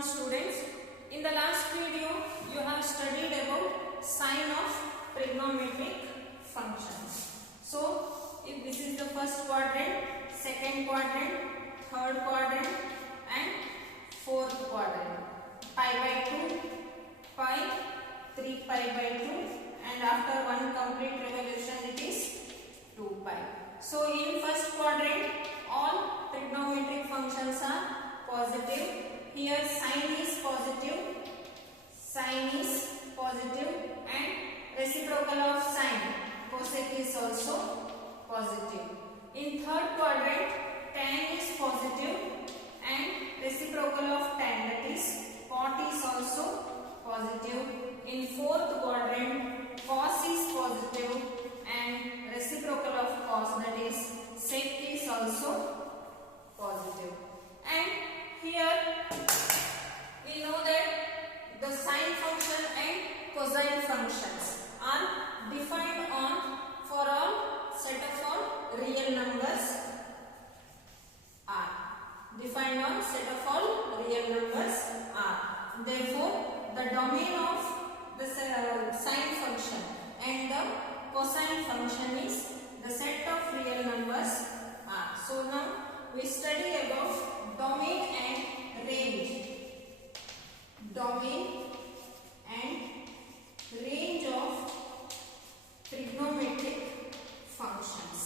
morning students. In the last video you have studied about sign of trigonometric functions. So if this is the first quadrant, second quadrant, third quadrant and fourth quadrant. Pi by 2, pi, 3 pi by 2 and after one complete revolution it is 2 pi. So in first quadrant all trigonometric functions are positive. Here sine is positive and reciprocal of sine cosec is also positive. In third quadrant tan is positive and reciprocal of tan, that is cot is also positive. In fourth quadrant cos is positive and reciprocal of cos, that is sec is also positive. And here we know that the sine function and cosine functions are defined on for all set of all real numbers are. Therefore, the domain of the sine function and the cosine function is the set of real numbers are. So now we study about domain and range. Domain and range of trigonometric functions.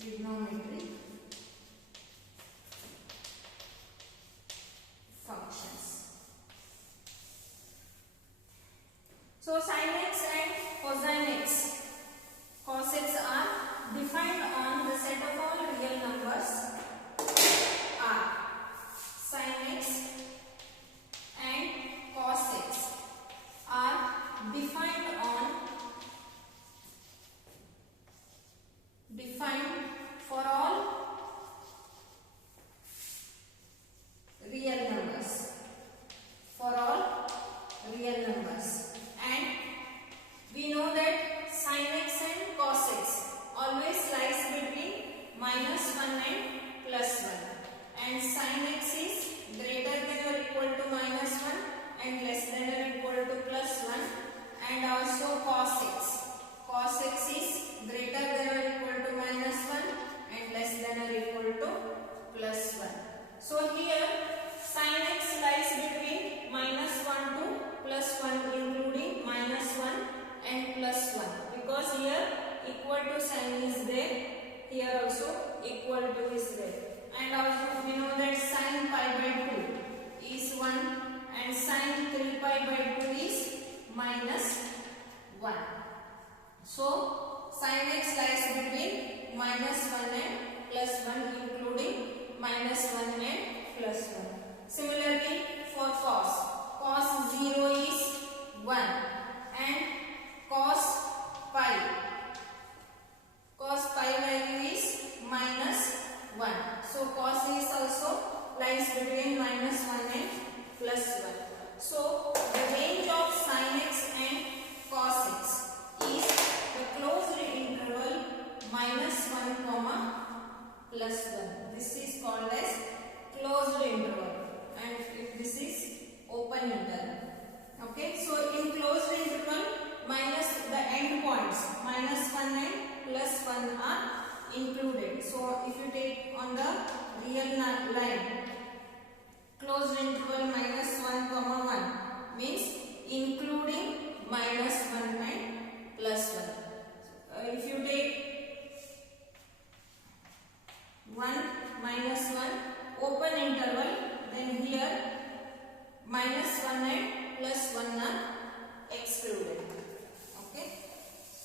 Trigonometric functions. So sin x and cosine x, cos x are defined on the set of all real numbers are. Sin x and cos x are defined for all real numbers. And we know that sin x and cos x always lies between -1 and +1, and sin x is greater than or equal to -1 and less than or equal to +1, and also cos x is greater than or equal to -1 and less than or equal to +1. So here sin x lies between -1 to +1, including -1 and +1, because here equal to sign is there, here also equal to is there. And also we know that sin pi by 2 is 1 and sin 3 pi by 2 is -1. So sin x lies between -1 and +1, including -1 and +1. Similarly for cos 0 is 1 and cos pi value is -1. So cos is also lies between -1 and +1. So the range of sin x and cos x is the closed interval -1, +1. This is called as closed interval, and this is open interval. Okay, so in closed interval minus the end points -1 and +1 are included. So if you take on the real line closed interval -1, 1 means including -1 and +1. If you take 1 -1 open interval, then here -1 and +1 are excluded. Okay,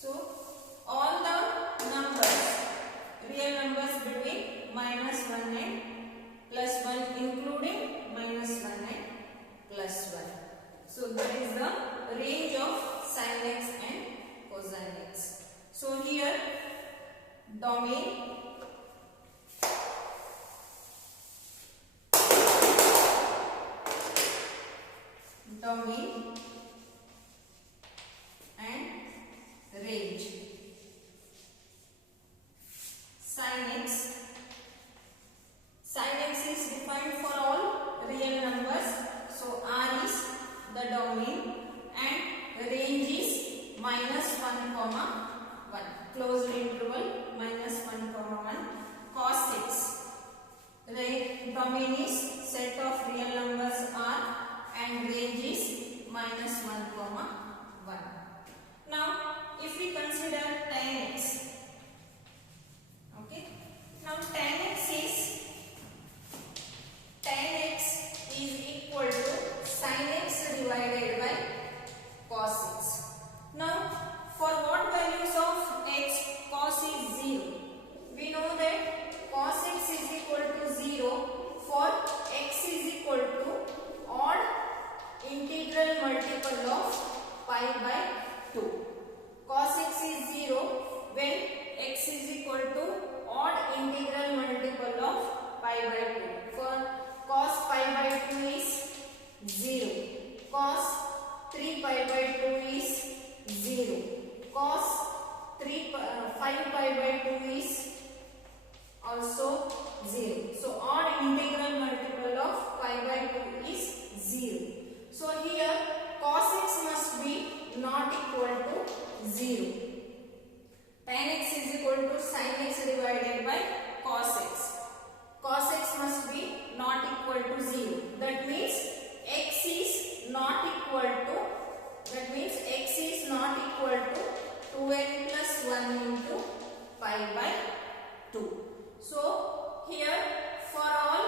so all the numbers, real numbers between -1 and +1, including -1 and +1. So that is the range of sin x and cosine x. So here domain and range. Sin x is defined consider tan x. Okay. Now tan x is equal to sin x divided by cos x. Now for what values of x cos is 0? We know that cos x is equal to 0 for x is equal to odd integral multiple of pi by 2. Cos x is 0 when x is equal to odd integral multiple of pi by 2. For cos pi by 2 is 0. Cos 3 pi by 2 is 0. Cos 5 pi by 2 is also 0. So odd integral multiple of pi by 2 is 0. So here cos x must be not equal to 0. Tan x is equal to sin x divided by cos x. Cos x must be not equal to 0. That means x is not equal to 2n plus 1 into pi by 2. So here for all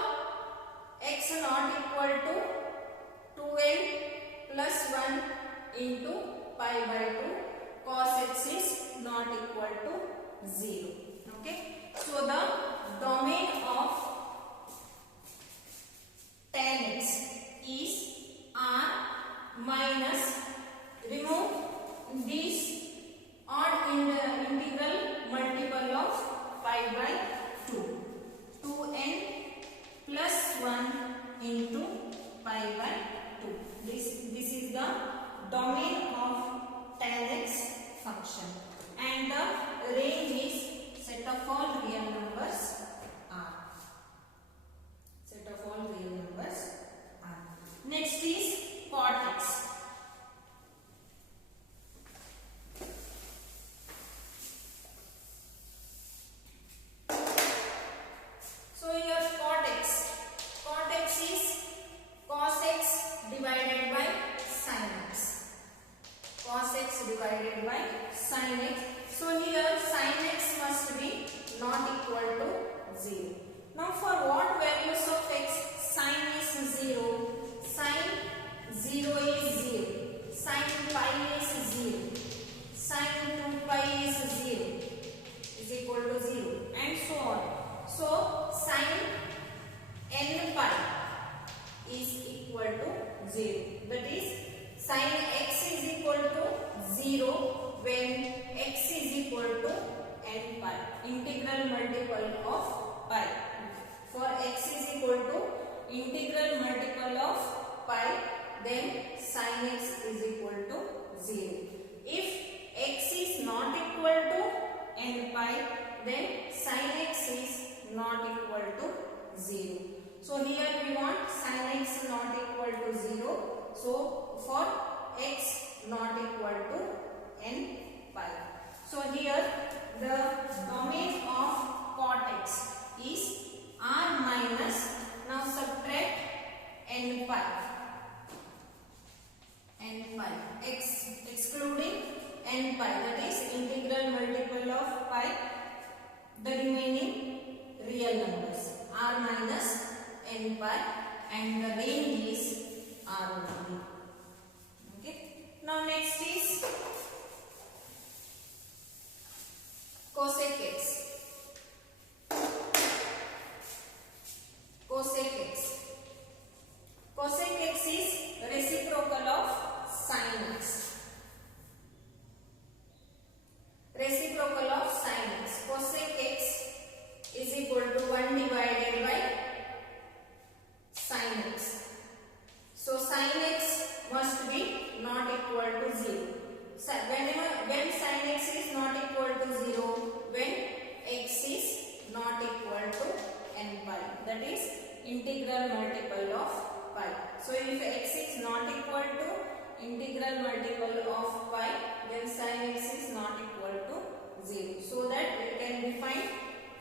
x not equal to 2n plus 1 into pi by 2, cos x is not equal to 0. Okay. So the domain of tan x is R minus, remove this odd integral multiple of pi by 2, 2n plus 1 into pi by 2. This is the domain of tan x function, and the range is set of all real numbers R. Set of all real numbers R. Next is cot x. So here cot x is cos x divided by sin x. Cos x divided by sin x. So here sin x must be not equal to 0. Now for what values of x sin is 0? Sin 0 is 0. Sin pi is 0. Sin 2 pi is 0 is equal to 0, and so on. So sin n pi is equal to 0. That is sin x is equal to 0 when x is equal to n pi, integral multiple of pi. For x is equal to integral multiple of pi, then sin x is equal to 0. If x is not equal to n pi, then sin x is not equal to 0. So here we want sin x not equal to 0. So for x not equal to n pi. So here the domain of cot x is R minus, now subtract n pi. X excluding n pi, that is integral multiple of pi, the remaining real numbers R minus n pi, and the range is R only. Okay. Now next is cosec x. Cosec x. Cosec x is reciprocal of sin x. Reciprocal of sin x. Cosec x is equal to 1 divided by sin x. So sin x must be not equal to 0. So when sin x is not equal to 0, when x is not equal to n pi, that is integral multiple of pi. So if x is not equal to integral multiple of pi, then sin x is not equal to 0. So that we can define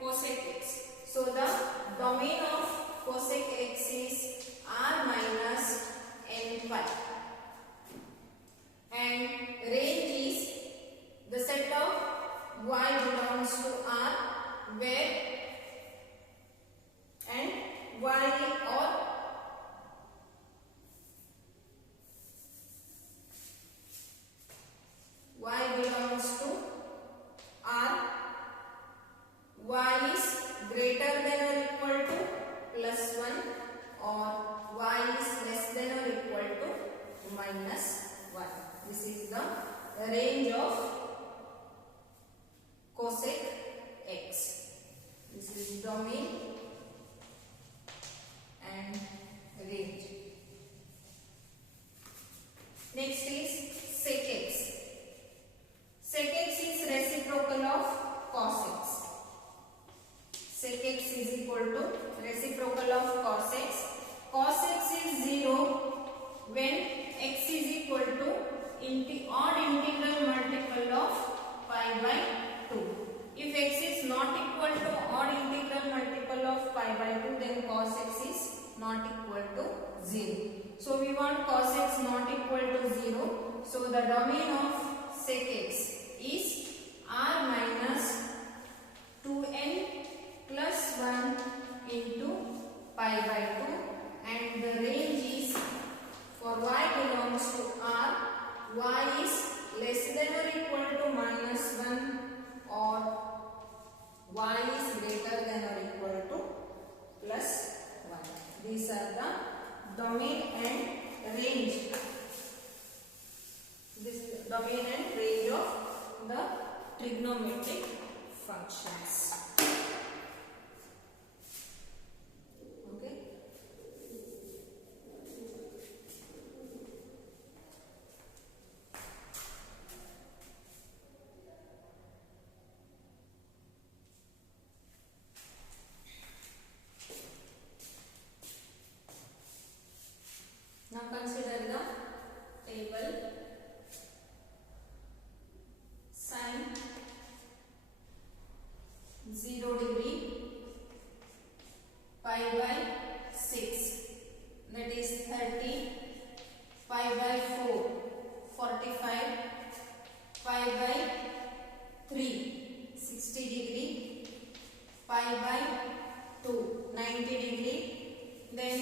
cosec x. So the domain of where and y or y belongs to R, y is greater than or equal to plus 1 or y is less than or equal to minus 1. This is the range of cosec x. This is domain and range. Next is sec x. Sec x is reciprocal of cos x. Sec x is equal to reciprocal of cos x. Cos x is 0 when x is equal to odd integral multiple of pi by 2. If x is not equal to odd integral multiple of pi by 2, then cos x is not equal to 0. So we want cos x not equal to 0. So the domain of sec x is r minus 2n plus 1 into pi by 2, and the range is for y belongs to r, y is less than or equal to minus 1 or y is greater than or equal to plus 1. These are the domain and range. This is domain and range of the trigonometric functions. Okay. Now consider the table. Sin 0 degree pi by 6, that is 30, pi by 4 45, pi by 3 60 degree, pi by 2 90 degree, then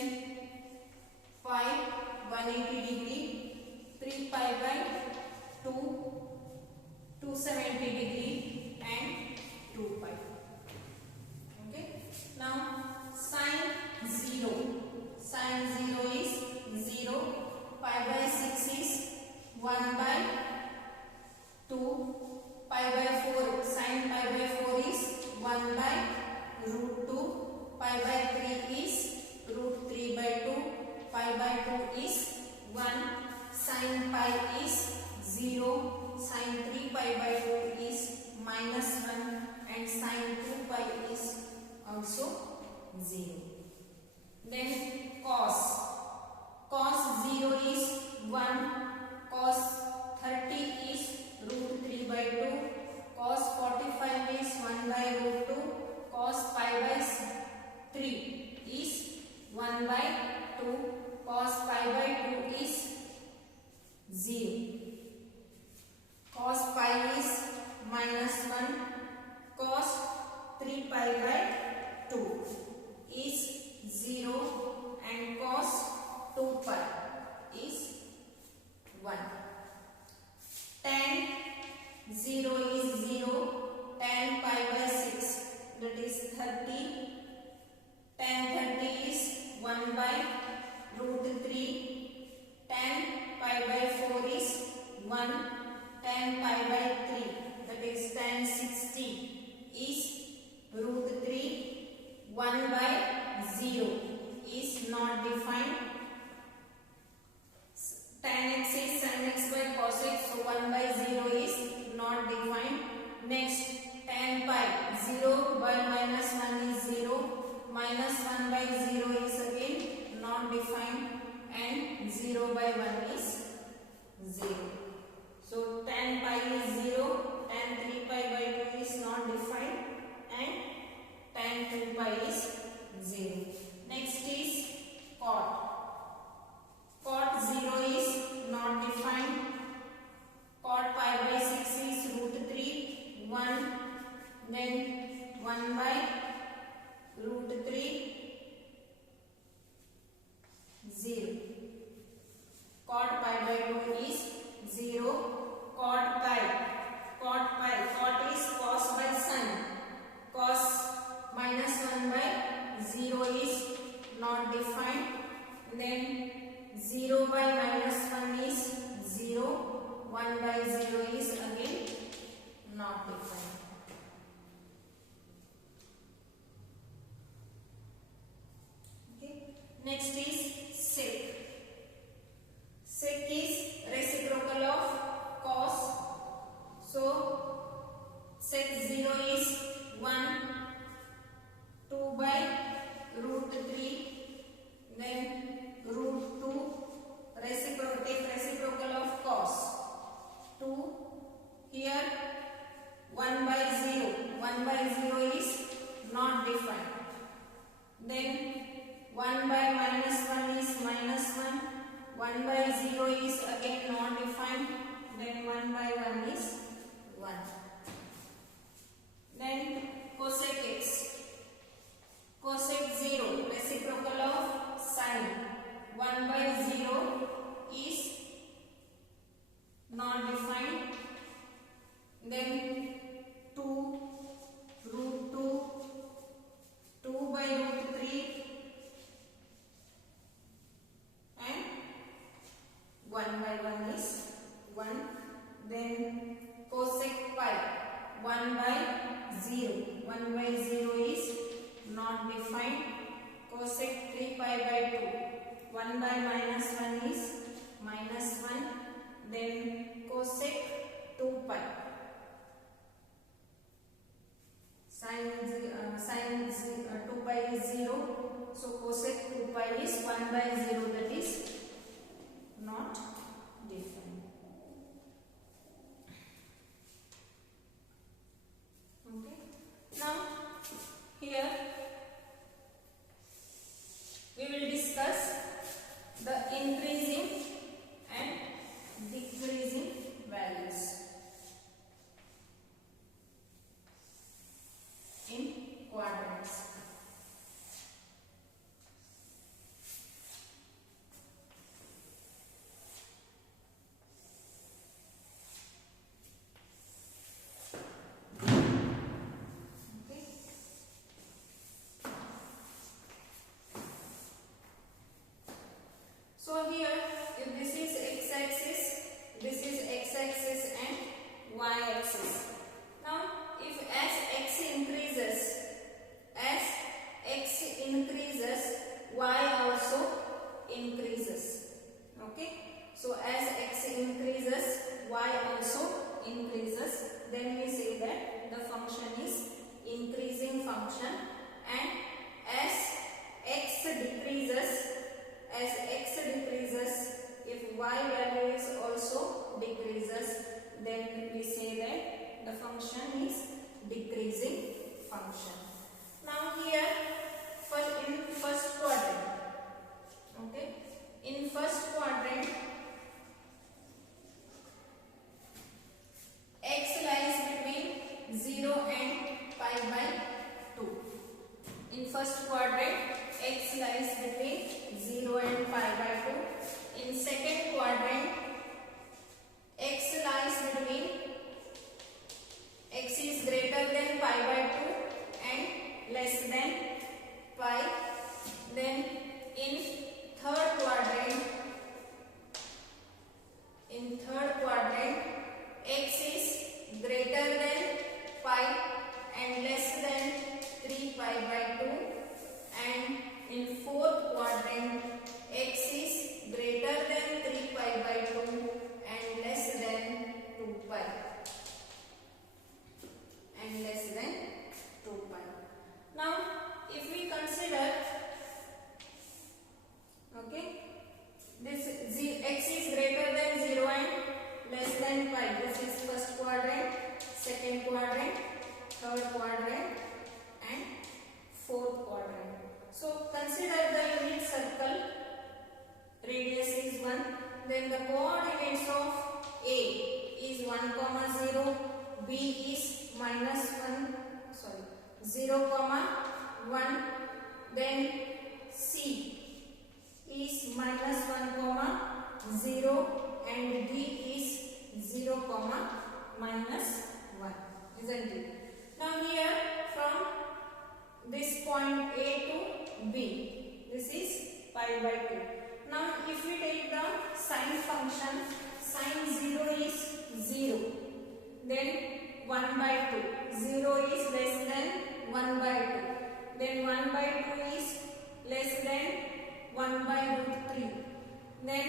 5 180 degree, 3 pi by 2 270 degree, and 2 pi. Okay. Now sin 0. Sin 0 is 0. Pi by 6 is 1 by 2. Pi by 4. Sin pi by 4 is 1 by root 2. Pi by 3 is root 3 by 2. Pi by 2 is 1. Sin pi is 0. Sin 3 pi by 2 is minus 1, and sin 2 pi is also 0. Then cos 0 is 1. Cos 30 is root 3 by 2. Cos 45 is 1 by root 2. Cos pi by 3 is 1 by 2. Cos pi by 2 is 0. Cos pi is minus 1. Cos 3 pi by 2 is 0, and cos 2 pi is 1. Tan 0 is 0. Tan pi by 6, that is 30. Tan 30 is 1 by root 3. Tan pi by 4 is 1. Tan pi by 3, that is tan 60 is root 3. 1 by 0 is not defined. Tan x is sin x by cos x, so 1 by 0 is not defined. Next, tan pi 0 by minus 1 is 0. Minus 1 by 0 is again not defined, and 0 by 1 is 0. So tan pi is 0, tan 3 pi by 2 is not defined, and tan 2 pi is 0. Next is cot. Cot 0 is not defined. Cot pi by 6 is root 3, 1. Then 1 by root 3 0. Cot pi by 2 is 0. Cot pi cot is cos by sin. Cos minus 1 by 0 is not defined. Then 0 by minus 1 is 0. 1 by 0 is again not defined. Okay. Next is sec. Sec is reciprocal of cos. So sec 0 is 1. 2 by root 3. Then root 2. Reciprocal of cos. 2. Here 1 by 0. 1 by 0 is not defined. Then 1 by minus 1 is minus 1. 1 by 0 is again not defined. Then 1 by 1 is 1. Then cosec x. Cosec 0, reciprocal of sin. 1 by 0 is not defined. Then 2 root 2. 2 by root 3 and 1 by 1 is 1. Then cosec pi 1 by 0. 1 by 0 is not defined. Cosec 3 pi by 2. 1 by minus 1 is minus 1. Then cosec 2 pi. Sin 2 pi is 0. So cosec 2 pi is 1 by 0, that is not defined. Okay. Now here we will discuss the increasing and decreasing values in quadrants. Okay. So here, if this is x-axis, this is x-axis and y-axis. Now, if as x increases, y also increases. Okay. So as x increases, y also increases. Then we say that the function is increasing function, and as x decreases, if y value is also decreases, then we say that the function is decreasing function. Now here in first quadrant, okay, in first quadrant x lies between 0 and pi by 2. In first quadrant x lies between 0 and pi by 2. In second quadrant x lies between, x is greater than pi by 2 and less than pi. Then in third quadrant x is greater than pi and less than 3 pi by 2. And in fourth quadrant x is greater than 3 pi by 2 and less than 2 pi and less than 2 pi. Now if we consider, okay, this x is greater than 0 and less than pi. This is first quadrant, second quadrant, third quadrant and fourth quadrant. So consider the unit circle, radius is 1. Then the coordinates of A is 1, 0, B is -1, 0, 1. Then C is minus 1, 0 and D is 0, minus 1, isn't it? Now here from this point A to B, this is pi by 2. Now if we take the sine function, sine 0 is 0, then 1 by 2, 0 is less than 1 by 2, then 1 by 2 is less than 1 by root 3, then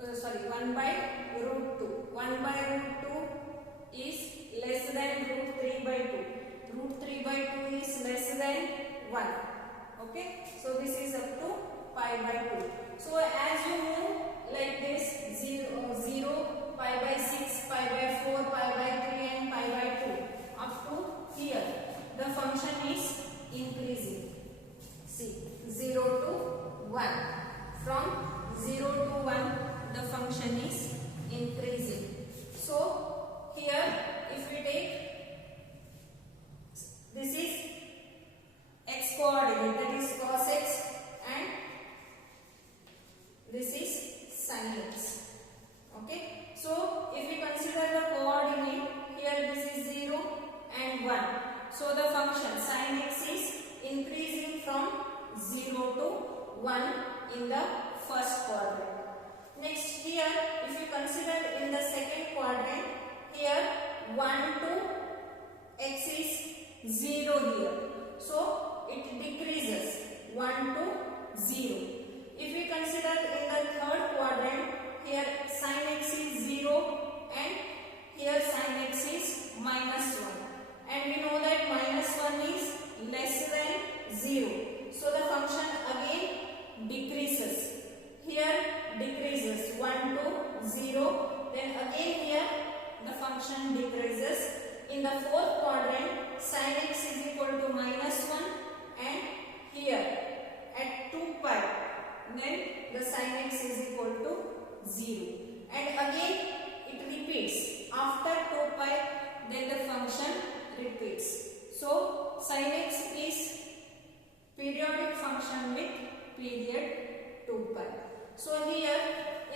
1 by root 2, 1 by root 2 is less than root 3 by 2, root 3 by 2 is less than 1. Okay, so this is up to pi by 2. So as you move like this, 0, pi by 6, pi by 4, pi by 3 and pi by 2 up to here, the function is increasing. See, 0 to 1. From 0 to 1, the function is increasing. So here if we take, this is x coordinate, that is cos x, and this is sin x. Okay, so if we consider the coordinate, here this is 0 and 1. So the function sin x is increasing from 0 to 1 in the first quadrant. Next here, if you consider in the second quadrant, here 1 to x is 0 here. So it decreases 1 to 0. If we consider in the third quadrant, here sin x is 0 and here sin x is minus 1. And we know that minus 1 is less than 0. So the function again decreases. Here decreases 1 to 0. Then again here the function decreases. In the fourth quadrant, sin x is equal to minus 1 and here at 2 pi, then the sin x is equal to 0. And again it repeats. After 2 pi, then the function repeats. So sin x is periodic function with period 2 pi. So here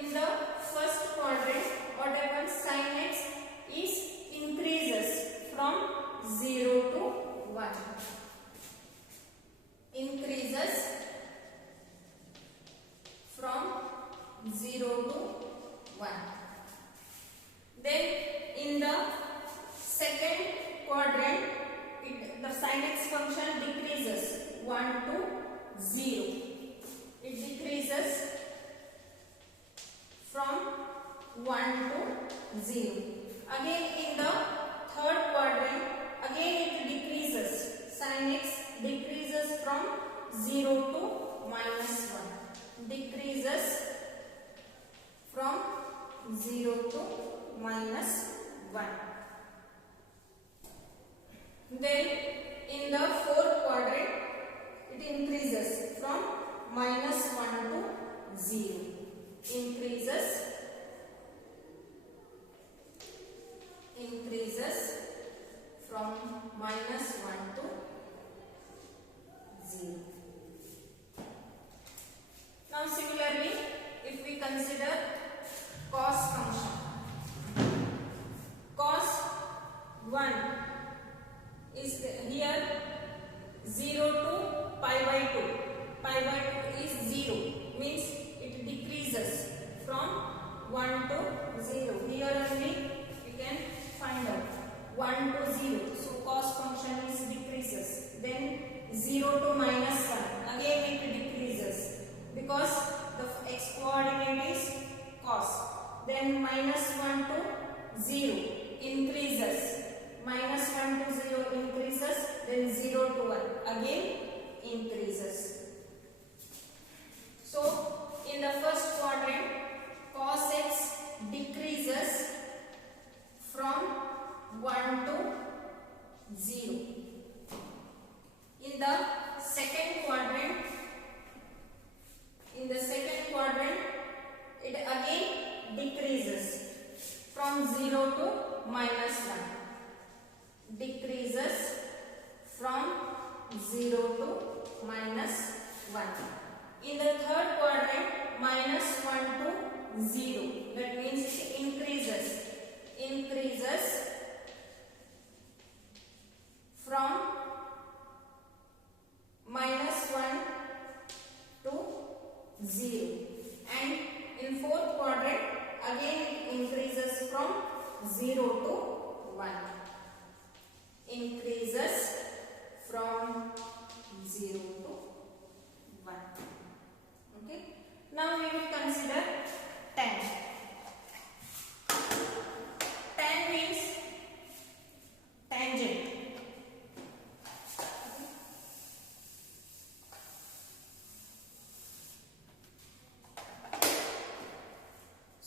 in the first quadrant, what happens? Sin x is increases from 0 to 1. Increases from 0 to 1. Then in the second quadrant, the sin x function decreases 1 to 0. It decreases from 1 to 0. Again in the third quadrant, again it decreases. Sin x decreases from 0 to minus 1. Decreases from 0 to minus 1. Then in the fourth quadrant, it increases from minus 1 to 0. Increases from minus 1 to 0. Now similarly, if we consider cos function, cos 1 is here 0 to pi by 2. Pi by 2 is 0, means it decreases from 1 to 0. Here only we can find out 1 to 0. So cos function is decreases. Then 0 to minus 1. Again it decreases because the x coordinate is cos. Then minus 1 to 0 increases. Minus 1 to 0 increases. Then 0 to 1 again increases. So in the first quadrant, cos x decreases from 1 to 0. In the second quadrant, it again decreases from 0 to minus 1. Decreases minus 1. In the third quadrant, minus 1 to 0. That means it increases from minus 1 to 0. And in fourth quadrant, again it increases from 0 to 1. Increases from 0 to 1. Okay. Now we will consider tan. Tan means tangent.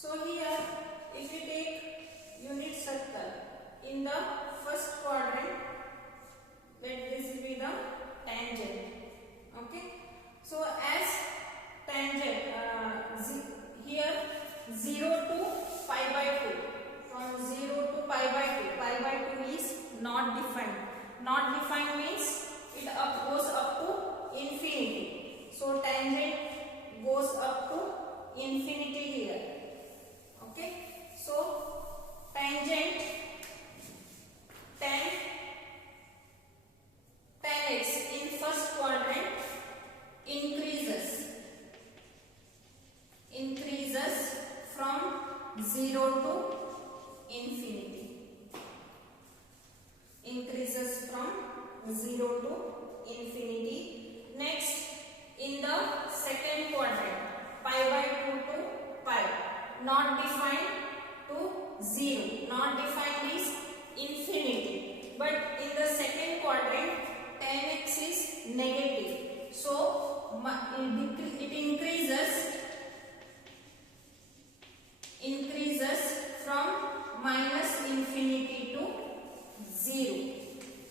So here, if we take unit circle in the first quadrant, that this will be the tangent. Okay. So as tangent here 0 to pi by 2. From 0 to pi by 2 is not defined. Not defined means it goes up to infinity. So tangent goes up to infinity here. Okay. So tangent tan x in first quadrant increases from 0 to infinity. Increases from 0 to infinity. Next, in the second quadrant, pi by 2 to pi, not defined to 0. Not defined is infinity. But in the second quadrant, tan x is negative. So it increases from minus infinity to 0.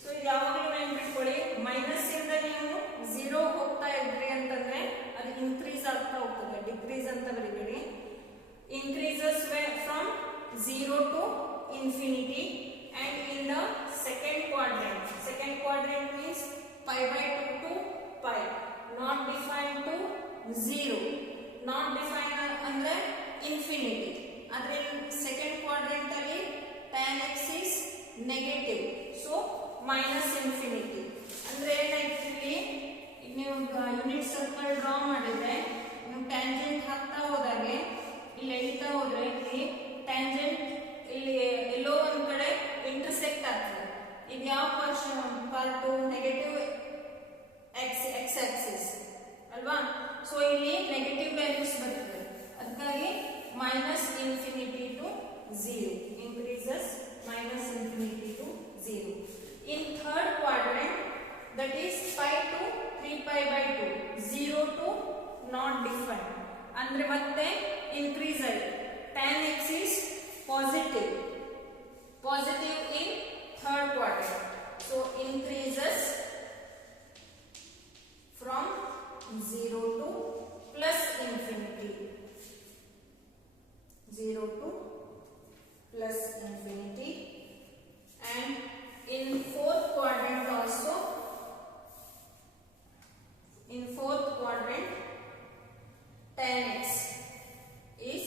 So ಯಾವಾಗಲೂ ನೆನಪಿಟ್ಕೊಳ್ಳಿ, minus ಇಂದ ನೀವು 0 ಹೋಗ್ತಾ ಇದ್ರಿ ಅಂತಂದ್ರೆ ಅದು increase ಆಗ್ತಾ ಹೋಗ್ತದೆ. Decrease ಅಂತ ಬರೀಬೇಡಿ. Increases from 0 to infinity. And in the second quadrant means pi by 2 to pi, not defined to 0. Not defined ಅಂದ್ರೆ infinity. Adre second quadrant alli tan x is negative. So minus infinity. ಅಂದ್ರೆ ಏನಾಯ್ತು ಇಲ್ಲಿ, ನೀವು unit circle draw ಮಾಡಿದ್ರೆ ನೀವು tangent ಹಾಕ್ತಾ ಹೋದಾಗೆ ಇಲ್ಲಿ ಎಳಿತಾ ಹೋದ್ರೆ ಇಲ್ಲಿ ಟ್ಯಾಂಜೆಂಟ್ ಇಲ್ಲಿ ಎಲ್ಲೋ ಒಂದ್ ಕಡೆ ಇಂಟರ್ಸೆಕ್ಟ್ ಆಗ್ತದೆ. ಇದು ಯಾವ ಪಾರ್ಟ್? ನೆಗೆಟಿವ್ x ಆಕ್ಸಿಸ್ ಅಲ್ವಾ? ಸೊ ಇಲ್ಲಿ ನೆಗೆಟಿವ್ ವ್ಯಾಲ್ಯೂಸ್ ಬರ್ತದೆ. ಅದಕ್ಕಾಗಿ minus infinity to 0. Increases minus infinity to 0. In third quadrant, that is pi to 3 pi by 2, 0 to not defined. Andre matte increase ಆಯ್ತು. tan x is positive in third quadrant. So increases from 0 to plus infinity. 0 to plus infinity. And in fourth quadrant also, tan x is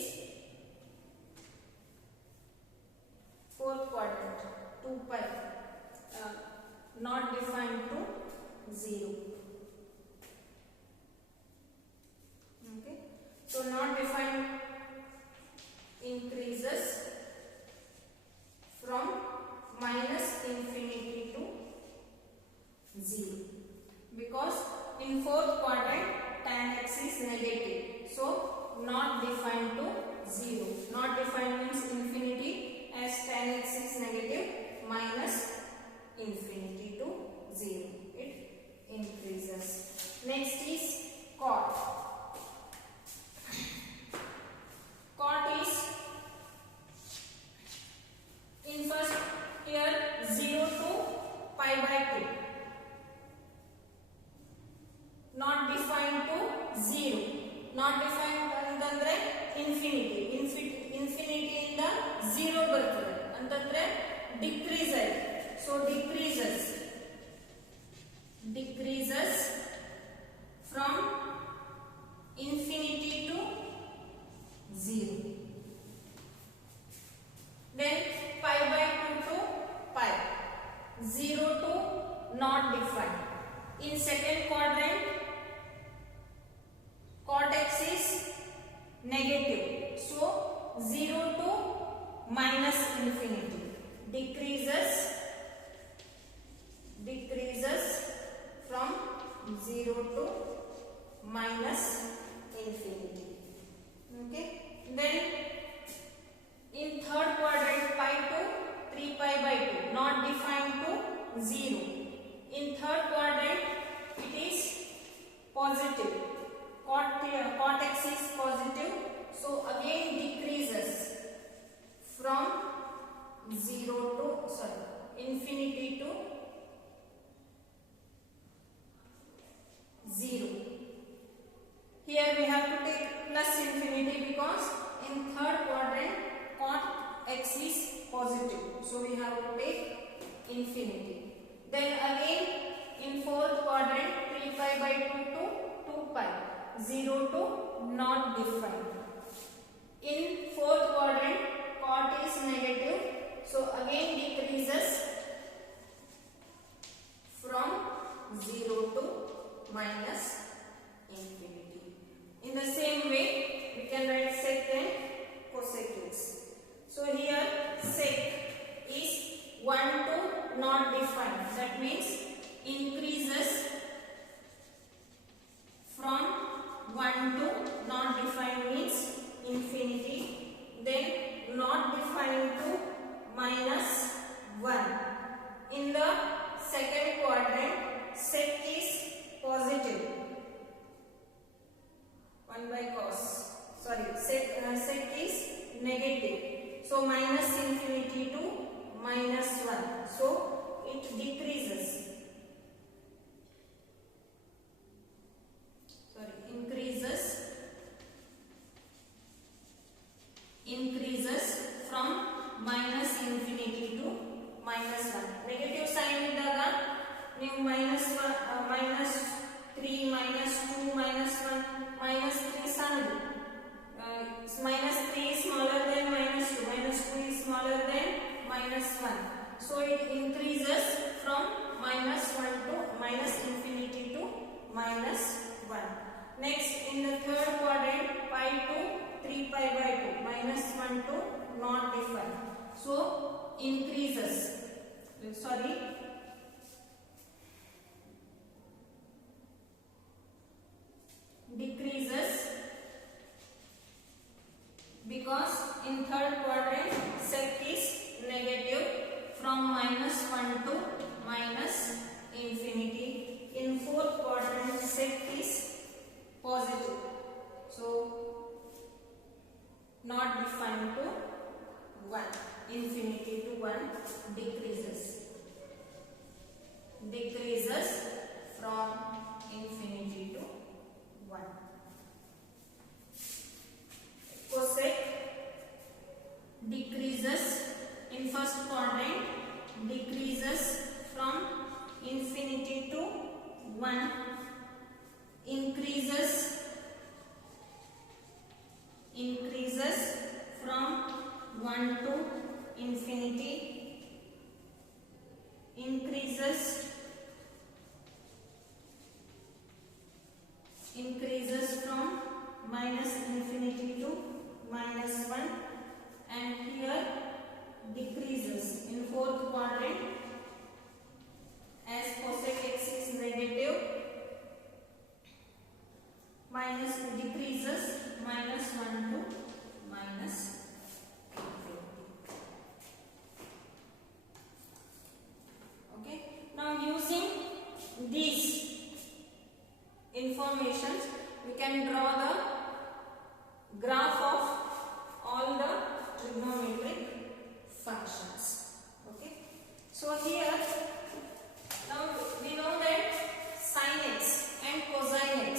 fourth quadrant 2 pi, not defined to 0. Okay. So not defined increases from minus infinity to 0, because in fourth quadrant tan x is negative. So not defined to 0. Not defined means infinity, as tan x is negative, minus infinity to 0. It increases. Next is cot. Cot is in first here 0 to pi by 2, not defined to 0. Not defined ಅಂತಂದ್ರೆ infinity ಇಂದ 0 ಬರ್ತದೆ ಅಂತಂದ್ರೆ decrease ಆಯ್ತು. So decreases not defined. In second quadrant, cot x is negative. So 0 to minus infinity. Decreases from 0 to minus infinity. Okay. Then in third quadrant, pi to 3 pi by 2, not defined to 0. In third quadrant, it is positive. Cot x is positive. So again decreases from 0 to infinity to 0. Here we have to take plus infinity because in third quadrant cot x is positive. So we have to take infinity. Then again in fourth quadrant 3 pi by 2 to 2 pi. 0 to not defined. In fourth quadrant cot is negative. So again decreases from 0 to minus infinity. In the same way, we can write sec and cosec x. So here sec is 1 to not defined. That means increases from 1 to not defined means infinity. Then not defined to minus 1. In the second quadrant, sec is positive. 1 by cos. Sorry, sec is negative. So minus infinity to minus 1. So it decreases. Increases from minus infinity to minus 1. Negative sign idaga ನೀವು minus 3, minus 2, minus 1, minus 3 ಸಣ್ಣದು. Minus 3 is smaller than minus 2. Minus 2 is smaller than minus 1. So it increases from minus 1 to minus infinity to minus 1. Next, in the third quadrant, pi to 3 pi by 2, minus 1 to not defined. So increases. Decreases because in third quadrant sec is negative from minus 1 to minus infinity. In fourth quadrant sec is positive. So not defined to 1. Infinity to 1 decreases from infinity to 1. Cosec decreases in first quadrant, decreases from infinity to 1, increases from 1 to infinity, increases from minus infinity to minus 1, and here decreases in fourth quadrant as cosec x is negative, decreases minus 1 to minus infinity. Okay. Now using these informations, we can draw the graph of all the trigonometric functions. Okay. So here now we know that sin x and cosine x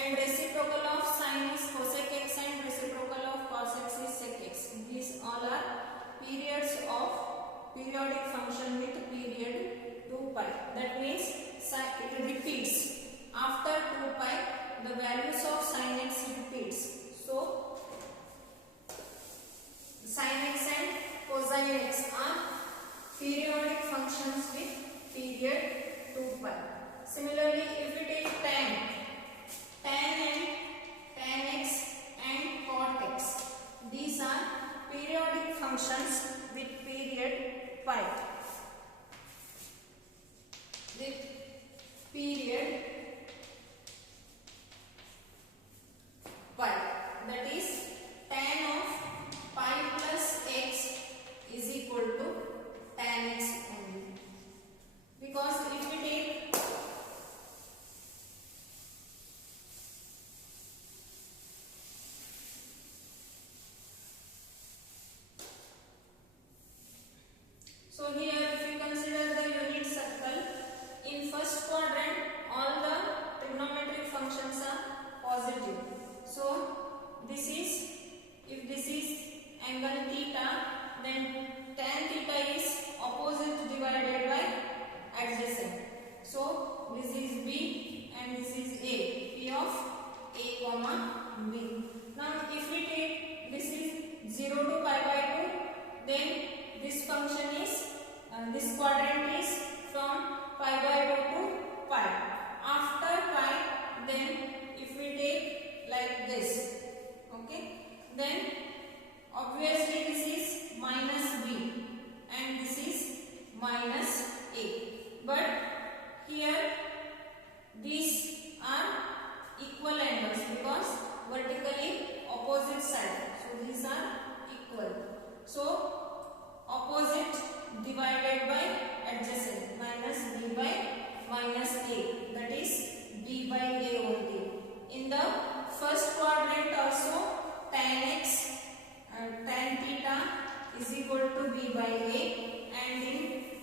and reciprocal of sin is cosec x and reciprocal of cos x is sec x. These all are periods of periodic function with period 2 pi. That means it repeats. After 2 pi, the values of sin x repeats. So sin x and cosine x are periodic functions with period 2 pi. Similarly, if we take tan and tan x and cot x, these are periodic functions with period pi. With period pi, that is tan of pi plus x is equal to tan x only. Because if we take so here if we consider the unit circle, in first quadrant all the trigonometric functions are positive. So this is, if this is angle theta, then tan theta is opposite divided by adjacent. So this is B and this is A, P of A comma B. Now if we take this is 0 to pi by 2, then this function is this quadrant is from pi by 2 to pi. After pi, then if we take like this, okay, then obviously this is minus B and this is minus A. But here these are equal angles because vertically opposite side. So these are equal. So opposite divided by adjacent, minus B by minus A, that is B by A only. In the first quadrant also tan x tan theta is equal to B by A, and in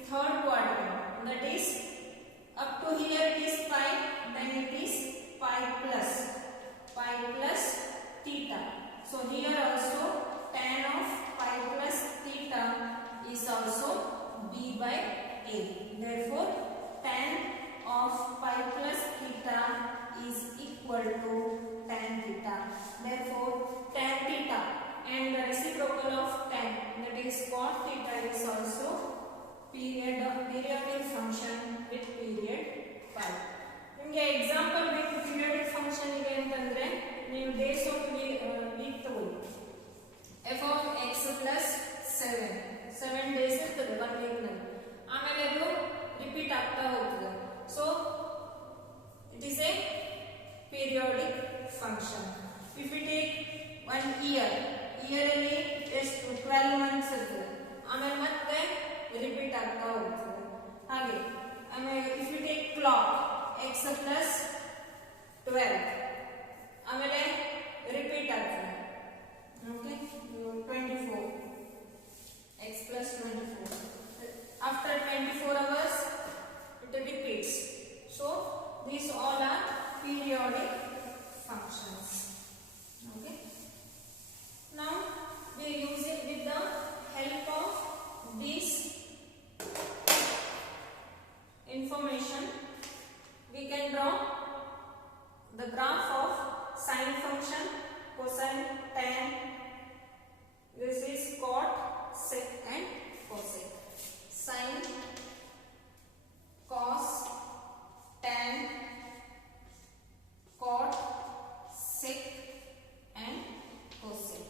third quadrant, that is up to here it is pi, then it is pi plus theta. So here also tan of pi plus theta is also B by A. Therefore tan of pi plus theta is equal to tan theta. Therefore tan theta and the reciprocal of tan, that is cot theta, is also periodic function with period pi. ನಿಮಗೆ example ಬೇಕು periodic function ಗೆ ಅಂತಂದ್ರೆ ನೀವು days of week ತಗೊಳ್ಳಿ. f of x plus 7 days ಇರ್ತದೆ 1 week ನಲ್ಲಿ. ಆಮೇಲೆ ಅದು ರಿಪೀಟ್ ಆಗ್ತಾ ಹೋಗ್ತದೆ. So it is a periodic function. If you take 1 year ಅಲ್ಲಿ ಎಷ್ಟು 12 ಮಂತ್ಸ್ ಇರ್ತದೆ. ಆಮೇಲೆ ಮತ್ತೆ ರಿಪೀಟ್ ಆಗ್ತಾ ಹೋಗ್ತದೆ. ಹಾಗೆ ಆಮೇಲೆ if you take clock x plus 12 ಆಮೇಲೆ ರಿಪೀಟ್ ಆಗ್ತದೆ. Okay 24 x plus 24. After 24 hours it repeats. So these all are periodic functions. Okay. Now we use it with the help of this information. We can draw the graph of sine function, cosine, tan. This is cot, sec and cosec. Sine, cos, tan, cot, sec and cosec.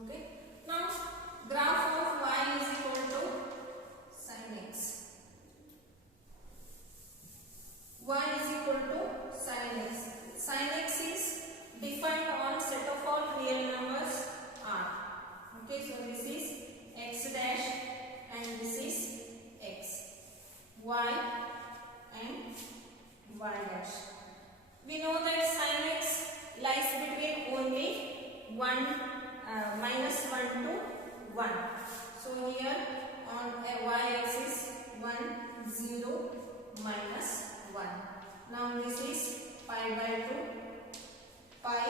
Okay. Now graph of y is equal to sin x. Y is equal to sin x. Sin x is defined on set of all real numbers r. Okay, so this is x dash and this is x. Y and y dash. We know that sin x lies between only minus 1 to 1. So here on a y-axis 1, 0, minus 1. Now this is pi by 2, pi,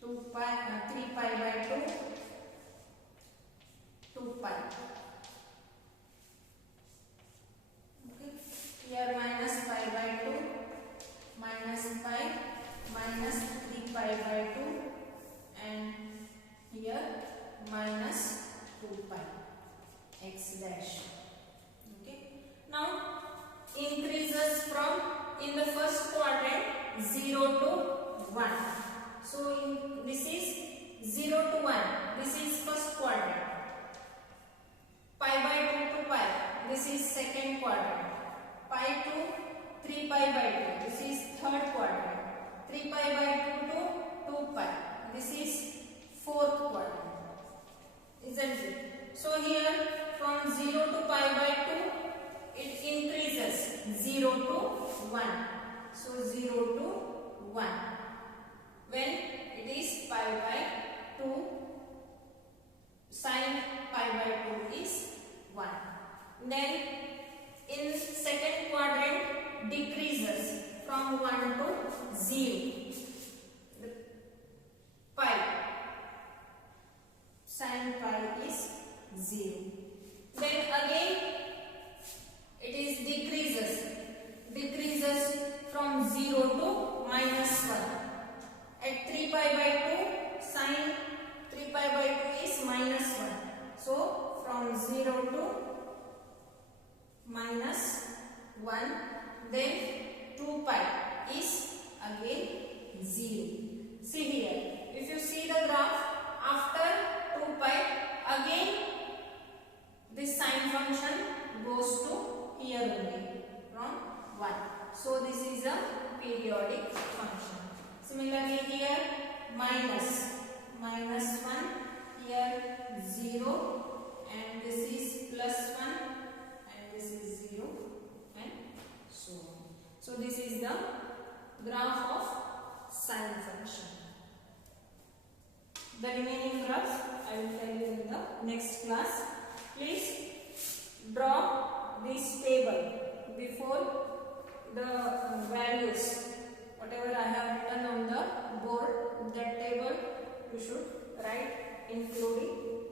2 pi, 3 pi by 2, 2 pi. Okay. Here minus pi by 2, minus pi, minus 3 pi by 2, and here minus fourth quadrant, isn't it? So here from 0 to pi by 2 it increases 0 to 1. So 0 to 1. When it is pi by 2, sin pi by 2 is 1. Then in second quadrant decreases from 1 to 0. The pi, sin pi is 0. Then again it is decreases from 0 to minus 1. At 3 pi by 2, sin 3 pi by 2 is minus 1. So from 0 to minus 1, then 2 pi is again 0. See here, if you see the graph, after 2 pi, again this sine function goes to here only from 1. So this is a periodic function. Similarly here minus 1, here 0, and this is plus 1, and this is 0, and so on. So this is the graph of sine function. The remaining graphs I will tell you in the next class. Please draw this table before the values. Whatever I have written on the board, that table you should write including